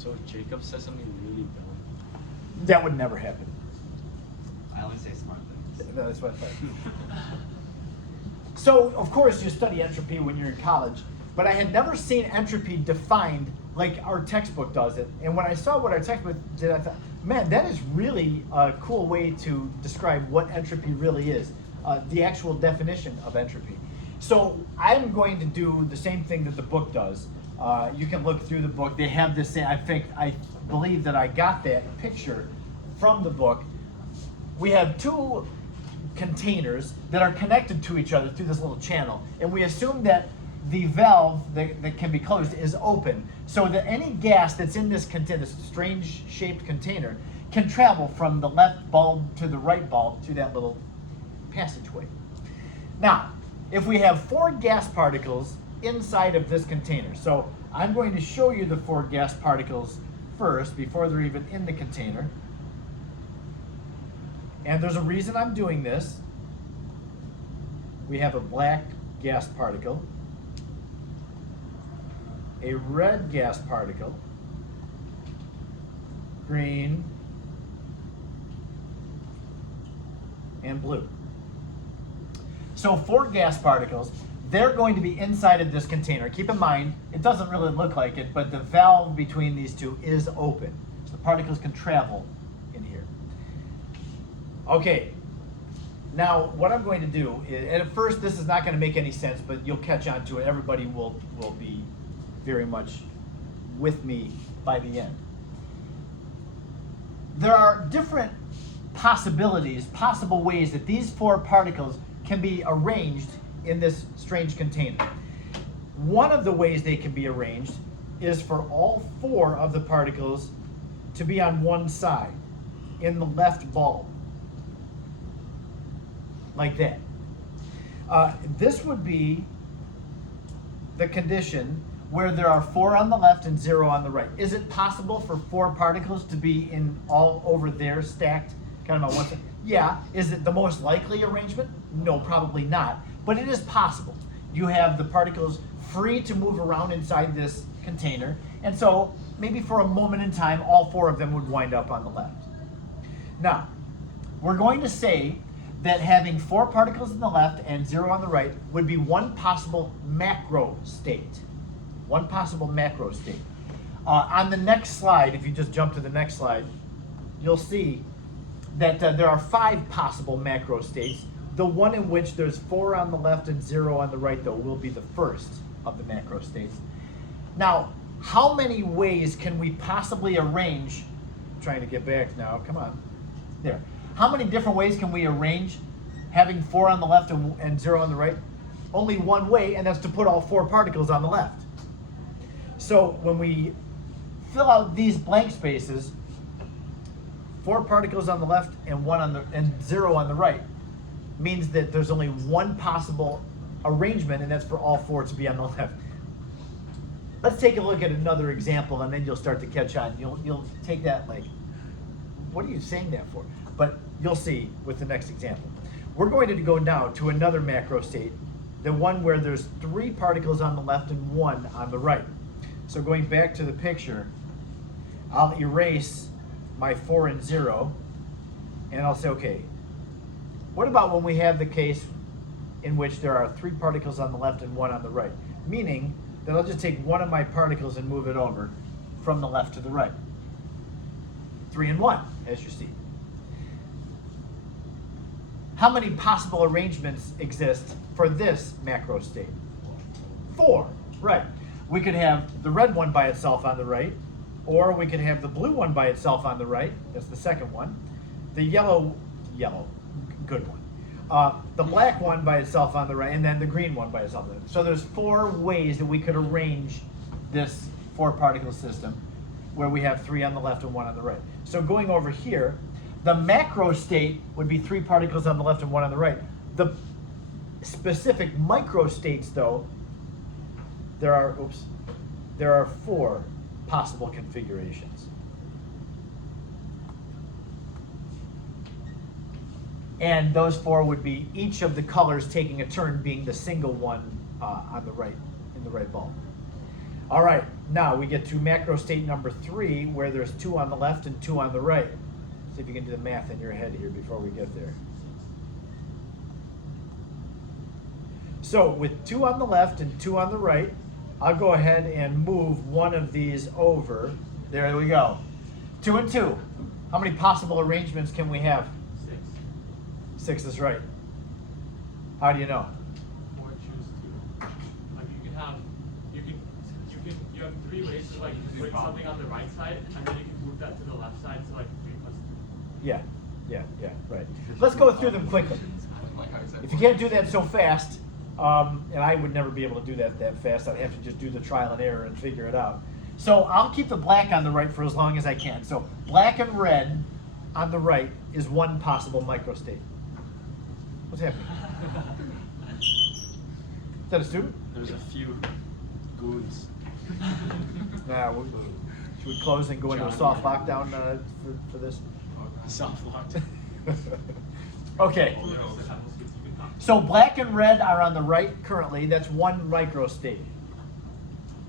So if Jacob says something really dumb. That would never happen. I only say smart things. That's what I thought. So, of course, you study entropy when you're in college, but I had never seen entropy defined like our textbook does it. And when I saw what our textbook did, I thought, man, that is really a cool way to describe what entropy really is, the actual definition of entropy. So I'm going to do the same thing that the book does. You can look through the book. They have this, I believe that I got that picture from the book. We have two containers that are connected to each other through this little channel, and we assume that the valve that can be closed is open, so that any gas that's in this container, this strange shaped container, can travel from the left bulb to the right bulb through that little passageway. Now, if we have 4 gas particles inside of this container, so I'm going to show you the 4 gas particles first before they're even in the container. And there's a reason I'm doing this. We have a black gas particle, a red gas particle, green, and blue. So 4 gas particles, they're going to be inside of this container. Keep in mind, it doesn't really look like it, but the valve between these two is open. So the particles can travel in here. Okay, now what I'm going to do is, and at first this is not going to make any sense, but you'll catch on to it. Everybody will be very much with me by the end. There are different possibilities, possible ways that these 4 particles can be arranged in this strange container. One of the ways they can be arranged is for all 4 of the particles to be on one side, in the left bulb, like that. This would be the condition where there are 4 on the left and 0 on the right. Is it possible for 4 particles to be in all over there stacked, kind of on one side? Yeah. Is it the most likely arrangement? No, probably not. But it is possible. You have the particles free to move around inside this container, and so maybe for a moment in time, all 4 of them would wind up on the left. Now, we're going to say that having 4 particles on the left and 0 on the right would be one possible macro state. One possible macro state. On the next slide, if you just jump to the next slide, you'll see that there are 5 possible macro states. The one in which there's 4 on the left and 0 on the right, though, will be the first of the macro states. Now, how many ways can we possibly arrange, I'm trying to get back now, come on, there. How many different ways can we arrange having 4 on the left and 0 on the right? Only one way, and that's to put all 4 particles on the left. So when we fill out these blank spaces, 4 particles on the left and 0 on the right means that there's only one possible arrangement, and that's for all 4 to be on the left. Let's take a look at another example, and then you'll start to catch on. You'll take that like, what are you saying that for? But you'll see with the next example. We're going to go now to another macro state, the one where there's 3 particles on the left and 1 on the right. So going back to the picture, I'll erase my 4 and 0, and I'll say, okay, what about when we have the case in which there are 3 particles on the left and 1 on the right? Meaning that I'll just take one of my particles and move it over from the left to the right. 3 and 1, as you see. How many possible arrangements exist for this macro state? 4, right. We could have the red one by itself on the right, or we could have the blue one by itself on the right. That's the second one. The yellow, good one. The black one by itself on the right, and then the green one by itself. So there's 4 ways that we could arrange this 4 particle system where we have 3 on the left and 1 on the right. So going over here, the macro state would be 3 particles on the left and 1 on the right. The specific micro states, though, there are 4 possible configurations. And those 4 would be each of the colors taking a turn being the single one on the right, in the right bulb. All right, Now we get to macro state number 3, where there's 2 on the left and 2 on the right. See if you can do the math in your head here before we get there. So with 2 on the left and 2 on the right, I'll go ahead and move one of these over. There we go. 2 and 2. How many possible arrangements can we have? 6 is right. How do you know? Or choose two. Like you have 3 ways to like put something on the right side, and then you can move that to the left side. So like 3 plus 2. Yeah, right. Let's go through them quickly. If you can't do that so fast, and I would never be able to do that fast, I'd have to just do the trial and error and figure it out. So I'll keep the black on the right for as long as I can. So black and red on the right is one possible microstate. What's happening? Is that a student? There's a few goons. Nah, should we close and go into a soft lockdown for this? Soft locked. Okay. So black and red are on the right currently. That's one microstate.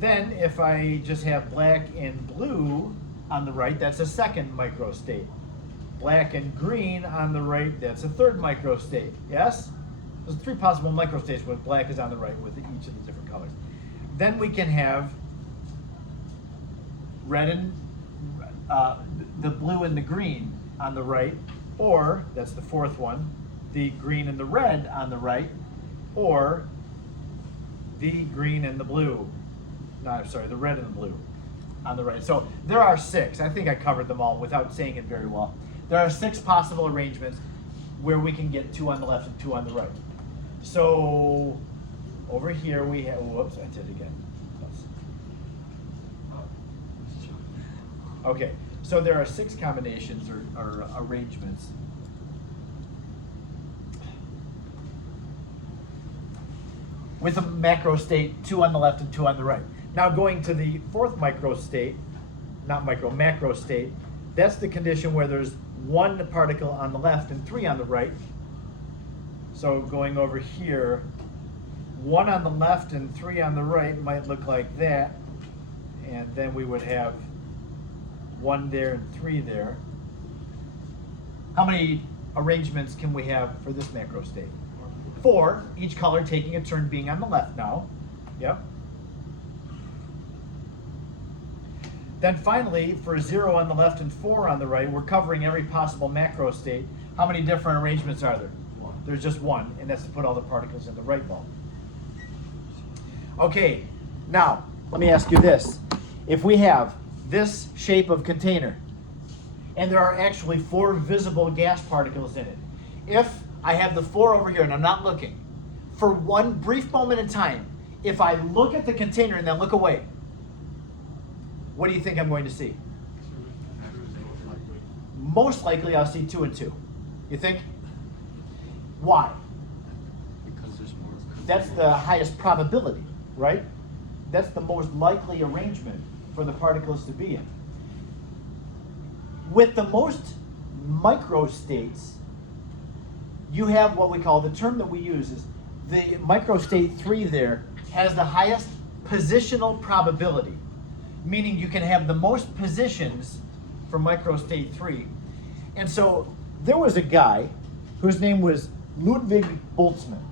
Then if I just have black and blue on the right, that's a second microstate. Black and green on the right, that's a third microstate. Yes? There's 3 possible microstates when black is on the right with each of the different colors. Then we can have red and the blue and the green on the right, or that's the 4th one, the green and the red on the right, or the green and the blue. No, I'm sorry, the red and the blue on the right. So there are 6. I think I covered them all without saying it very well. There are 6 possible arrangements where we can get 2 on the left and 2 on the right. So over here we have, whoops, I did it again. Okay, so there are 6 combinations or arrangements. With a macro state, 2 on the left and 2 on the right. Now going to the 4th micro state, macro state, that's the condition where there's 1 particle on the left and 3 on the right. So going over here, 1 on the left and 3 on the right might look like that. And then we would have 1 there and 3 there. How many arrangements can we have for this macro state? 4, each color taking a turn being on the left now. Yep. Then finally, for 0 on the left and 4 on the right, we're covering every possible macro state. How many different arrangements are there? 1. There's just 1, and that's to put all the particles in the right bulb. Okay, now, let me ask you this. If we have this shape of container, and there are actually 4 visible gas particles in it, if I have the 4 over here and I'm not looking, for one brief moment in time, if I look at the container and then look away, what do you think I'm going to see? Most likely I'll see 2 and 2. You think? Why? Because there's more. That's the highest probability, right? That's the most likely arrangement for the particles to be in. With the most microstates, you have what we call, the term that we use is the microstate 3 there has the highest positional probability, meaning you can have the most positions for microstate 3. And so there was a guy whose name was Ludwig Boltzmann.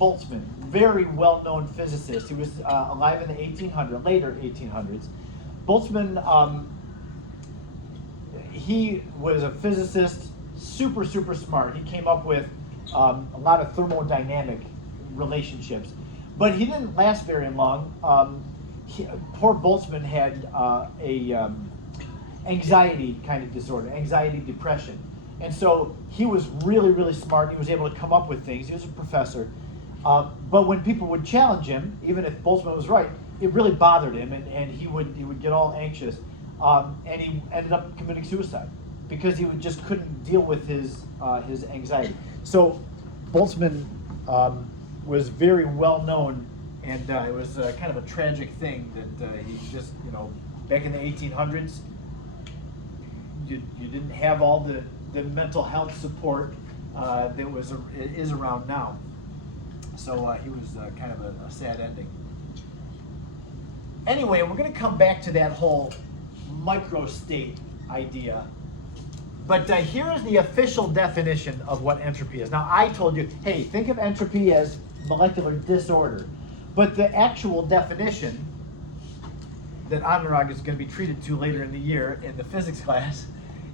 Boltzmann, very well-known physicist. He was alive in the later 1800s. Boltzmann, he was a physicist, super smart. He came up with a lot of thermodynamic relationships, but he didn't last very long. Poor Boltzmann had anxiety kind of disorder, anxiety depression. And so he was really smart. He was able to come up with things. He was a professor. But when people would challenge him, even if Boltzmann was right, it really bothered him, and he would get all anxious. And he ended up committing suicide because he just couldn't deal with his anxiety. So Boltzmann was very well known, and it was kind of a tragic thing that he just, back in the 1800s, you didn't have all the mental health support that is around now. So he was kind of a sad ending. Anyway, we're going to come back to that whole microstate idea. But here is the official definition of what entropy is. Now, I told you, hey, think of entropy as molecular disorder. But the actual definition that Anurag is going to be treated to later in the year in the physics class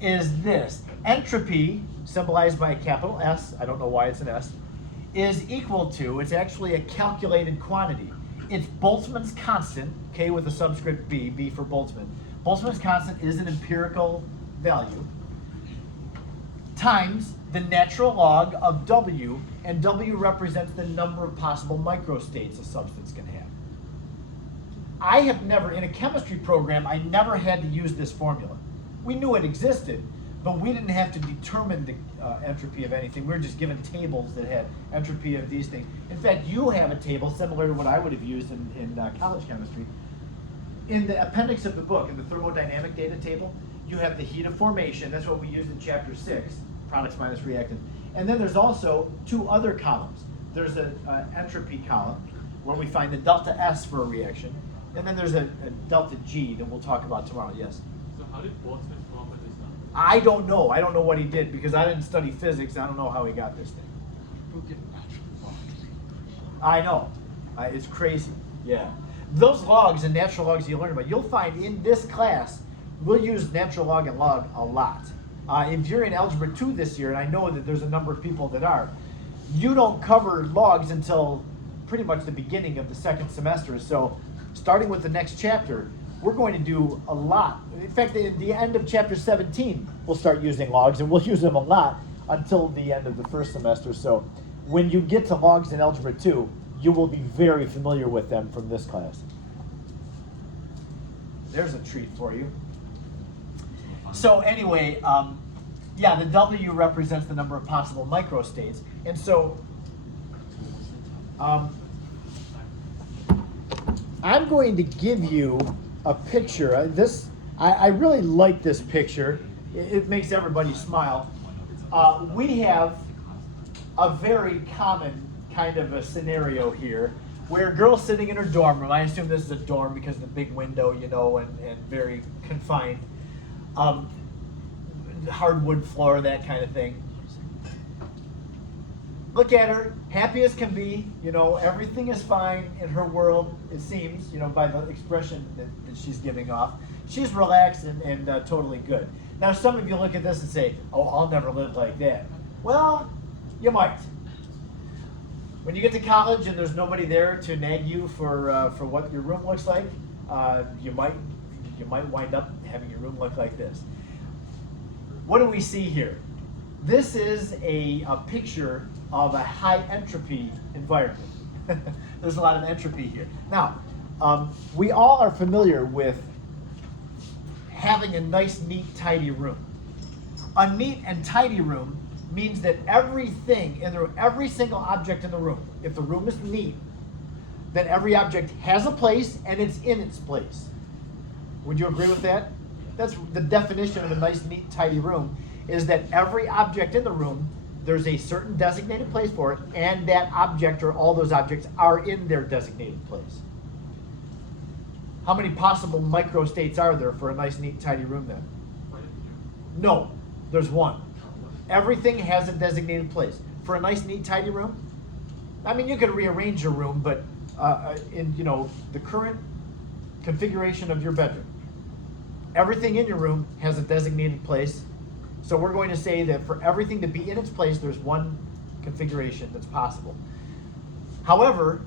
is this. Entropy, symbolized by a capital S, I don't know why it's an S, is equal to, it's actually a calculated quantity. It's Boltzmann's constant, K with a subscript B, B for Boltzmann. Boltzmann's constant is an empirical value, times the natural log of W, and W represents the number of possible microstates a substance can have. I have never, in a chemistry program, I never had to use this formula. We knew it existed, but we didn't have to determine the entropy of anything. We were just given tables that had entropy of these things. In fact, you have a table similar to what I would have used in college chemistry. In the appendix of the book, in the thermodynamic data table, you have the heat of formation. That's what we used in chapter 6, products minus reactants. And then there's also two other columns. There's an entropy column where we find the delta S for a reaction. And then there's a delta G that we'll talk about tomorrow, yes? So how did Boltzmann come up with this number? I don't know. I don't know what he did because I didn't study physics. I don't know how he got this thing. I know. It's crazy. Yeah. Those logs and natural logs you learn about, you'll find in this class, we'll use natural log and log a lot. If you're in Algebra 2 this year, and I know that there's a number of people that are, you don't cover logs until pretty much the beginning of the second semester. So starting with the next chapter, we're going to do a lot. In fact, at the end of chapter 17, we'll start using logs, and we'll use them a lot until the end of the first semester. So when you get to logs in Algebra 2, you will be very familiar with them from this class. There's a treat for you. So anyway, yeah, the W represents the number of possible microstates. And so I'm going to give you a picture. I really like this picture. It makes everybody smile. We have a very common kind of a scenario here where a girl's sitting in her dorm room. I assume this is a dorm because of the big window, you know, and very confined. Hardwood floor, that kind of thing. Look at her, happy as can be, you know, everything is fine in her world, it seems, you know, by the expression that she's giving off. She's relaxed and totally good. Now, some of you look at this and say, oh, I'll never live like that. Well, you might. When you get to college and there's nobody there to nag you for what your room looks like, you might wind up having your room look like this. What do we see here? This is a picture of a high entropy environment. There's a lot of entropy here. Now, we all are familiar with having a nice, neat, tidy room. A neat and tidy room means that everything in the room, every single object in the room, if the room is neat, then every object has a place and it's in its place. Would you agree with that? That's the definition of a nice, neat, tidy room, is that every object in the room, there's a certain designated place for it, and that object or all those objects are in their designated place. How many possible microstates are there for a nice, neat, tidy room then? No, there's one. Everything has a designated place. For a nice, neat, tidy room, I mean, you could rearrange your room, but in, you know, the current configuration of your bedroom, everything in your room has a designated place. So we're going to say that for everything to be in its place, there's one configuration that's possible. However,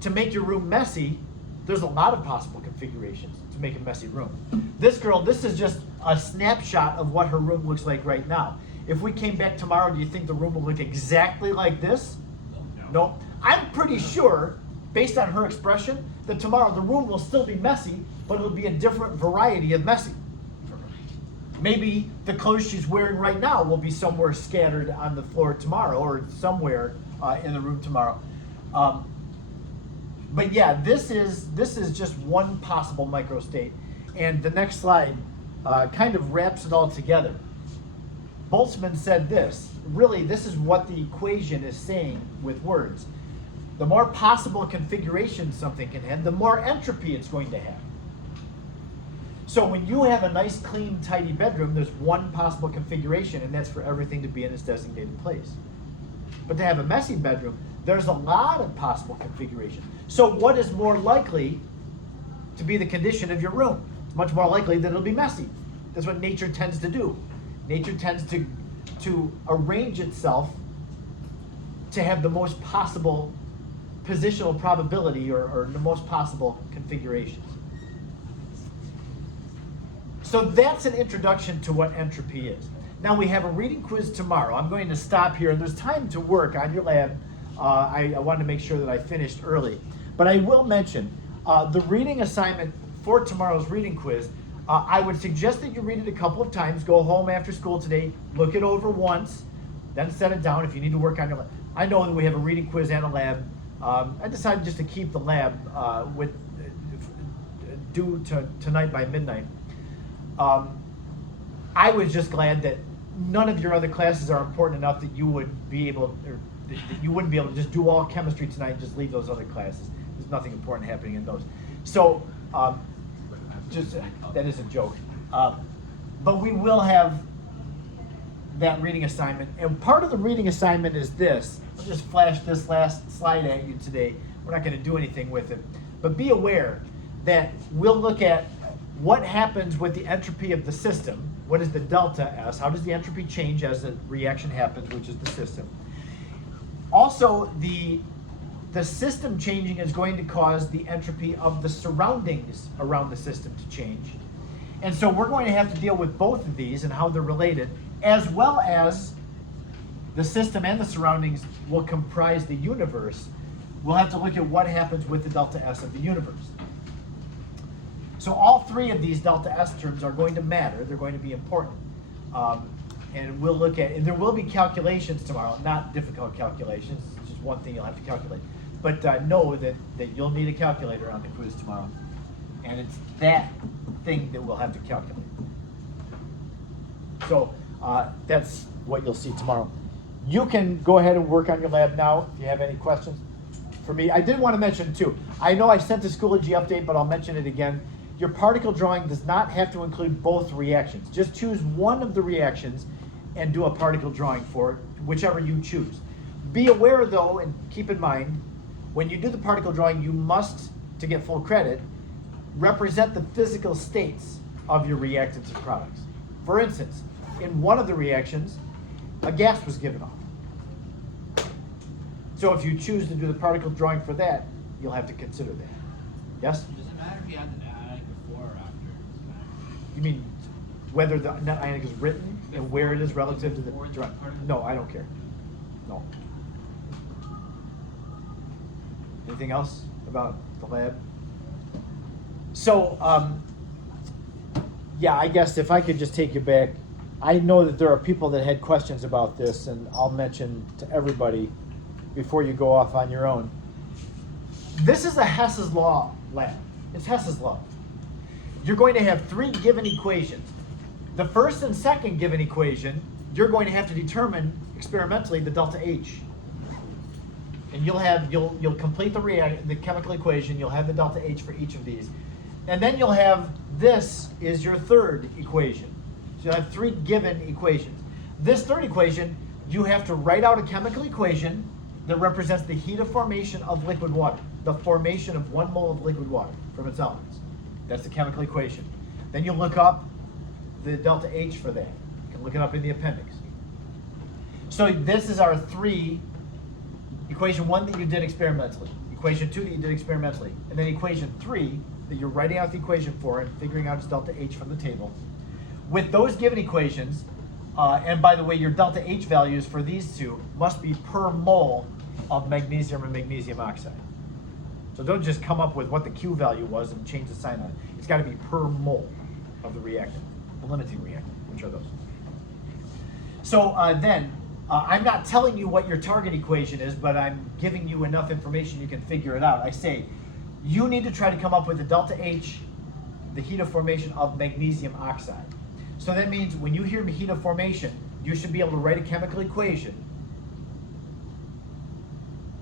to make your room messy, there's a lot of possible configurations to make a messy room. This girl, this is just a snapshot of what her room looks like right now. If we came back tomorrow, do you think the room will look exactly like this? No. I'm pretty sure, based on her expression, that tomorrow the room will still be messy, but it'll be a different variety of messy. Maybe the clothes she's wearing right now will be somewhere scattered on the floor tomorrow, or somewhere in the room tomorrow. But yeah, this is just one possible microstate, and the next slide kind of wraps it all together. Boltzmann said this. Really, this is what the equation is saying with words. the more possible configurations something can have, the more entropy it's going to have. So when you have a nice, clean, tidy bedroom, there's one possible configuration, and that's for everything to be in its designated place. But to have a messy bedroom, there's a lot of possible configurations. So what is more likely to be the condition of your room? It's much more likely that it'll be messy. That's what nature tends to do. Nature tends to arrange itself to have the most possible positional probability or the most possible configurations. So that's an introduction to what entropy is. Now we have a reading quiz tomorrow. I'm going to stop here. There's time to work on your lab. I wanted to make sure that I finished early. But I will mention the reading assignment for tomorrow's reading quiz. I would suggest that you read it a couple of times. Go home after school today, look it over once, then set it down if you need to work on your lab. I know that we have a reading quiz and a lab. I decided just to keep the lab due to tonight by midnight. I was just glad that none of your other classes are important enough that you would be able, or that you wouldn't be able to just do all chemistry tonight and just leave those other classes. There's nothing important happening in those. So, just that is a joke. But we will have that reading assignment, and part of the reading assignment is this. I'll just flash this last slide at you today. We're not going to do anything with it, but be aware that we'll look at what happens with the entropy of the system. What is the delta S? How does the entropy change as the reaction happens, which is the system? Also, the system changing is going to cause the entropy of the surroundings around the system to change. And so we're going to have to deal with both of these and how they're related, as well as the system and the surroundings will comprise the universe. We'll have to look at what happens with the delta S of the universe. So all three of these delta S terms are going to matter. They're going to be important. And we'll look at, and there will be calculations tomorrow, not difficult calculations. It's just one thing you'll have to calculate. But know that you'll need a calculator on the quiz tomorrow. And it's that thing that we'll have to calculate. So that's what you'll see tomorrow. You can go ahead and work on your lab now if you have any questions for me. I did want to mention too, I know I sent the Schoology update, but I'll mention it again. Your particle drawing does not have to include both reactions. Just choose one of the reactions and do a particle drawing for it, whichever you choose. Be aware though, and keep in mind, when you do the particle drawing, you must, to get full credit, represent the physical states of your reactants and products. For instance, in one of the reactions, a gas was given off. So if you choose to do the particle drawing for that, you'll have to consider that. Yes? Does it matter if you add the ionic before or after? You mean whether the net ionic is written and where it is relative to the drawing? No, I don't care. No. Anything else about the lab? So, yeah, I guess if I could just take you back, I know that there are people that had questions about this, and I'll mention to everybody before you go off on your own. This is a Hess's law lab. It's Hess's law. You're going to have three given equations. The first and second given equation, you're going to have to determine experimentally the delta H. And you'll complete the chemical equation, you'll have the delta H for each of these. And then you'll have, this is your third equation. So you'll have three given equations. This third equation, you have to write out a chemical equation that represents the heat of formation of liquid water, the formation of 1 mole of liquid water from its elements. That's the chemical equation. Then you look up the delta H for that. You can look it up in the appendix. So this is our three, equation 1 that you did experimentally, equation 2 that you did experimentally, and then equation 3 that you're writing out the equation for and figuring out its delta H from the table. With those given equations, and by the way, your delta H values for these two must be per mole of magnesium and magnesium oxide. So don't just come up with what the Q value was and change the sign on it. It's got to be per mole of the reactant, the limiting reactant, which are those. So then, I'm not telling you what your target equation is, but I'm giving you enough information you can figure it out. I say, you need to try to come up with the delta H, the heat of formation of magnesium oxide. So that means when you hear heat of formation, you should be able to write a chemical equation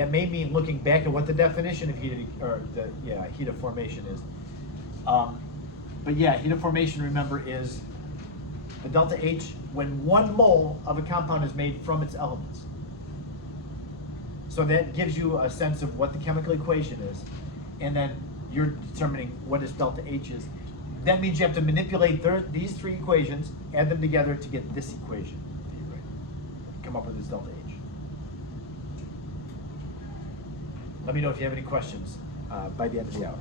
That may mean looking back at what the definition of heat of formation is. But yeah, heat of formation, remember, is the delta H when 1 mole of a compound is made from its elements. So that gives you a sense of what the chemical equation is, and then you're determining what is delta H is. That means you have to manipulate these 3 equations, add them together to get this equation. Come up with this delta H. Let me know if you have any questions by the end of the hour.